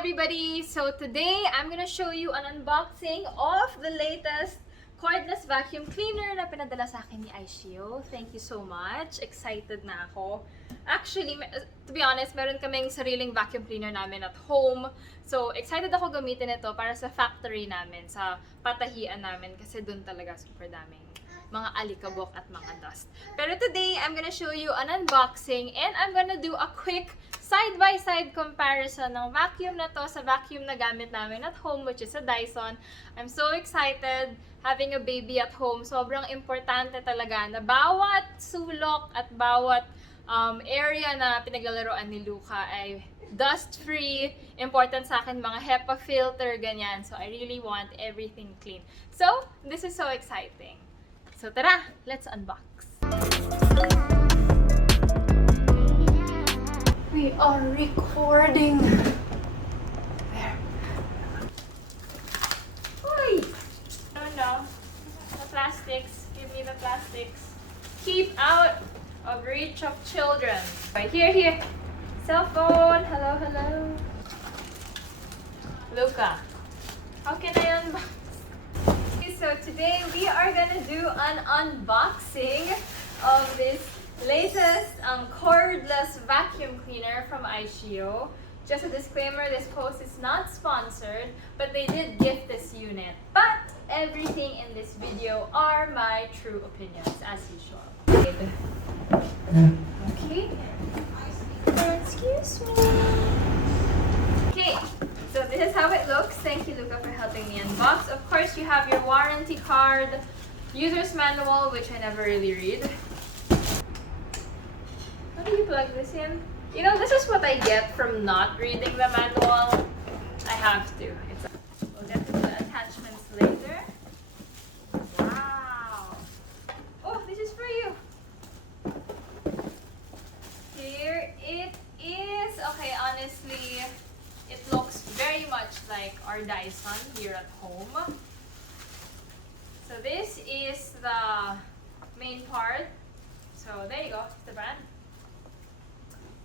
everybody! So today, I'm gonna show you an unboxing of the latest cordless vacuum cleaner na pinadala sa akin ni I-Shio. Thank you so much. Excited na ako. Actually, to be honest, meron kaming sariling vacuum cleaner namin at home. So, excited ako gamitin ito para sa factory namin, sa patahian namin kasi dun talaga super daming mga alikabok at mga dust. Pero today, I'm gonna show you an unboxing and I'm gonna do a quick side-by-side comparison ng vacuum na to sa vacuum na gamit namin at home, which is a Dyson. I'm so excited having a baby at home. Sobrang importante talaga na bawat sulok at bawat area na pinaglalaroan ni Luca ay dust-free. Important sa akin mga HEPA filter, ganyan. So I really want everything clean. So, this is so exciting. So tara, let's unbox. We are recording. There. Uy! No. The plastics. Give me the plastics. Keep out of reach of children. Right, here. Cell phone. Hello. Luca, how can I unbox? Okay, so today we are gonna do an unboxing of this latest cordless vacuum cleaner from I-Shio. Just a disclaimer, this post is not sponsored, but they did gift this unit. But everything in this video are my true opinions, as usual. Okay. Excuse me. Okay, so this is how it looks. Thank you, Luca, for helping me unbox. Of course, you have your warranty card, user's manual, which I never really read. How do you plug this in? You know, this is what I get from not reading the manual. I have to. We'll get to the attachments later. Wow! Oh, this is for you. Here it is. Okay, honestly, it looks very much like our Dyson here at home. So this is the main part. So there you go, it's the brand.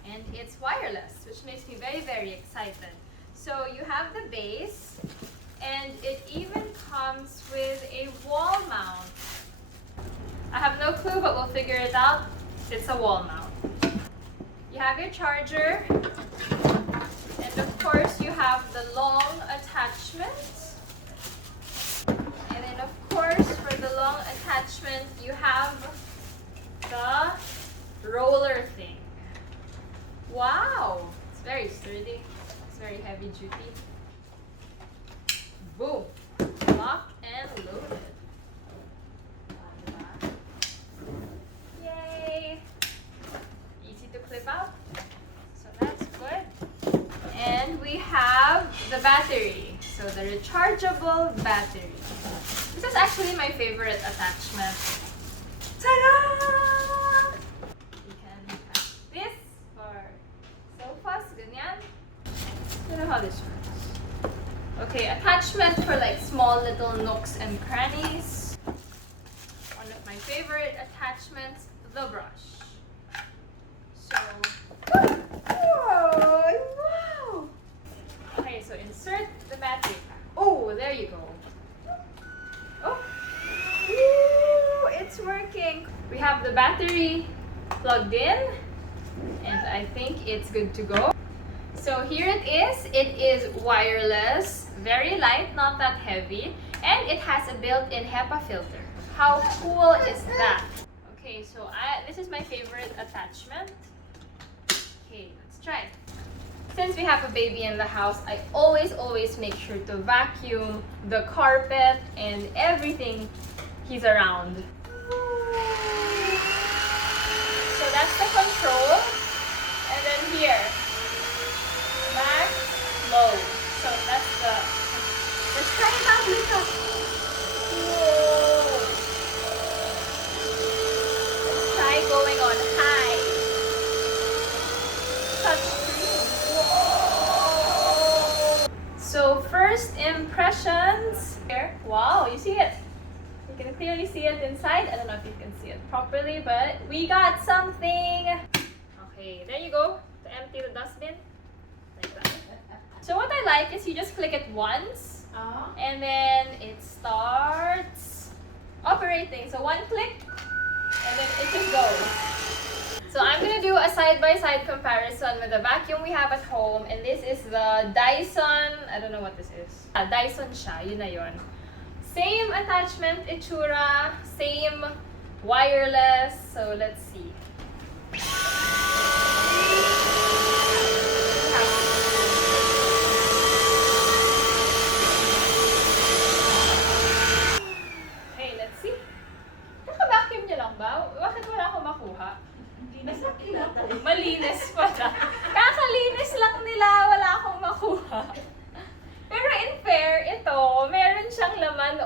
And it's wireless, which makes me very, very excited. So you have the base, and it even comes with a wall mount. I have no clue, but we'll figure it out. It's a wall mount. You have your charger, and of course you have the long attachment. And then of course for the long attachment you have the roller thing. Wow! It's very sturdy. It's very heavy duty. Boom! Lock and loaded. Yay! Easy to clip out. So that's good. And we have the battery. So the rechargeable battery. This is actually my favorite attachment. Ta-da! I don't know how this works. Okay, attachment for like small little nooks and crannies. One of my favorite attachments, the brush. So, oh, wow! Okay, so insert the battery pack. Oh, there you go. Oh, ooh, it's working. We have the battery plugged in, and I think it's good to go. So here it is. It is wireless, very light, not that heavy, and it has a built-in HEPA filter. How cool is that? Okay, so this is my favorite attachment. Okay, let's try it. Since we have a baby in the house, I always make sure to vacuum the carpet and everything he's around. So that's the control, and then here. Max, low. So that's the. Let's try it out, Luca. Whoa. Let's try going on high. Touch screen. Whoa. So first impressions. Here. Wow, you see it? You can clearly see it inside. I don't know if you can see it properly, but we got something. Okay, there you go. To empty the dustbin. Like that. So what I like is you just click it once, and then it starts operating. So one click, and then it just goes. So I'm gonna do a side-by-side comparison with the vacuum we have at home, and this is the Dyson, I don't know what this is. Dyson siya, yun na yun. Same attachment, itsura, same wireless, so let's see. Okay, let's see. Kaka-vacuum niyo lang ba? Bakit wala akong makuha? Malinis pala. Kakalinis lang nila, wala akong makuha. Pero in fair, ito, meron siyang laman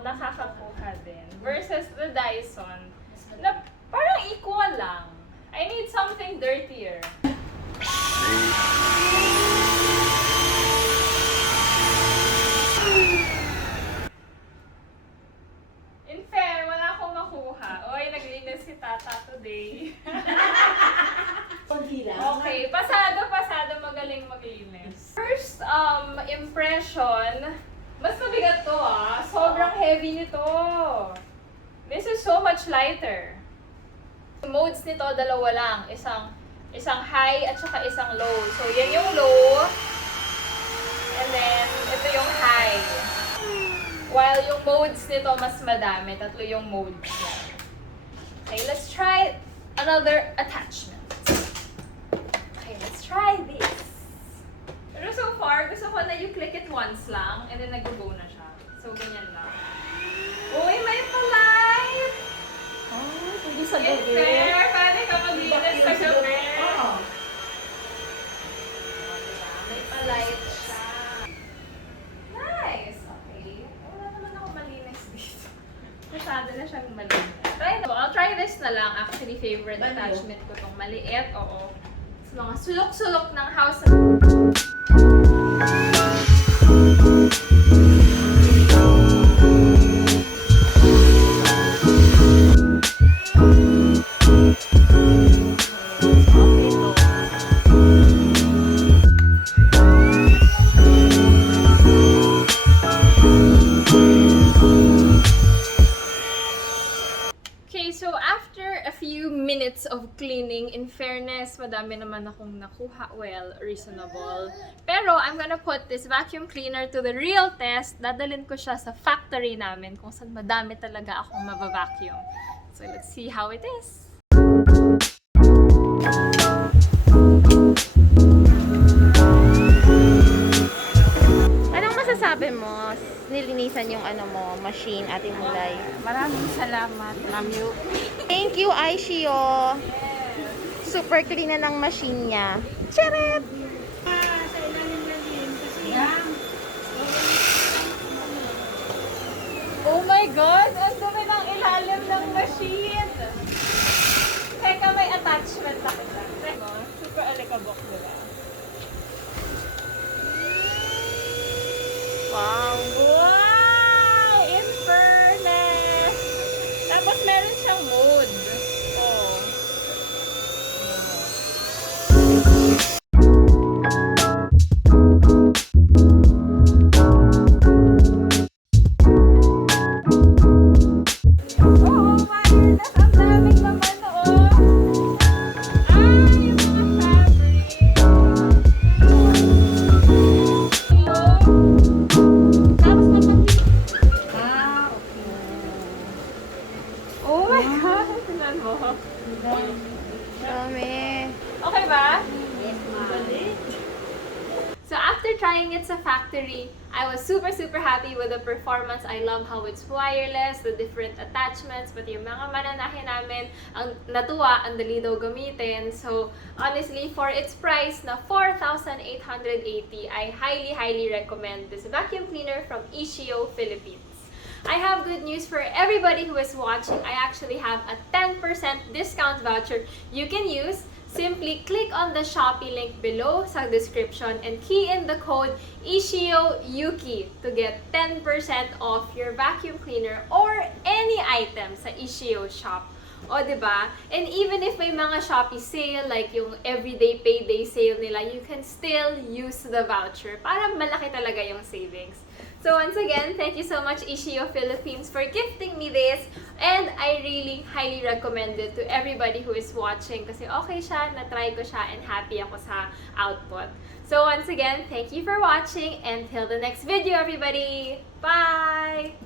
nakakakuha din. Versus the Dyson, na parang equal lang. I need something dirtier. In fair, wala akong makuha. Oy, naglinis si Tata today. Okay, pasado, magaling maglinis. First impression, mas mabigat to sobrang heavy nito. This is so much lighter. Modes nito, dalawa lang. Isang high at saka isang low. So, yan yung low. And then, ito yung high. While yung modes nito mas madami. 3 yung modes niya. Okay, let's try another attachment. Okay, let's try this. Pero so far, gusto ko na you click it once lang and then nag-go na siya. So, ganyan lang. Uy, may pa-light! Hindi sa In gabi. fair, pwede ka maglinis sa gabi. May pa-light siya. Nice! Okay. Wala naman ako malinis dito. Masyado na siyang malinis. I'll try this na lang. Actually, favorite attachment ko tong maliit. Oo. Sa mga sulok-sulok ng house. Of cleaning, in fairness, madami naman akong nakuha. Well, reasonable. Pero, I'm gonna put this vacuum cleaner to the real test. Dadalhin ko siya sa factory namin kung saan madami talaga akong mabavacuum. So, let's see how it is. Anong masasabi mo? Nilinisan yung machine, Ate Mulay. Maraming salamat, Ma'am Yu. Thank you, I-Shio. Super clean na ng machine niya. Charet! Sa ilalim na din kasi Oh my God! Ang dumi ng ilalim ng machine! Teka, may attachment na kita. Teka, super alikabok nila. Wow! Wow! In fairness! Tapos meron siyang mode. Oh. Oh, wireless! Ang daming naman, yung mga fabric. Oh my God! Tingnan mo. Dami. Okay ba? yes, ma'am. So after trying it sa factory, I was super happy with the performance. I love how it's wireless, the different attachments, pati yung mga mananahe namin, ang natuwa, ang dali daw gamitin. So honestly, for its price na 4,880, I highly recommend this vacuum cleaner from IShio Philippines. I have good news for everybody who is watching. I actually have a 10% discount voucher you can use. Simply click on the Shopee link below sa description and key in the code ISHIOYUKI to get 10% off your vacuum cleaner or any item sa IShio shop. O, diba? And even if may mga Shopee sale, like yung everyday payday sale nila, you can still use the voucher para malaki talaga yung savings. So once again, thank you so much IShio Philippines for gifting me this. And I really highly recommend it to everybody who is watching kasi okay siya, na-try ko siya, and happy ako sa output. So once again, thank you for watching, and till the next video, everybody! Bye!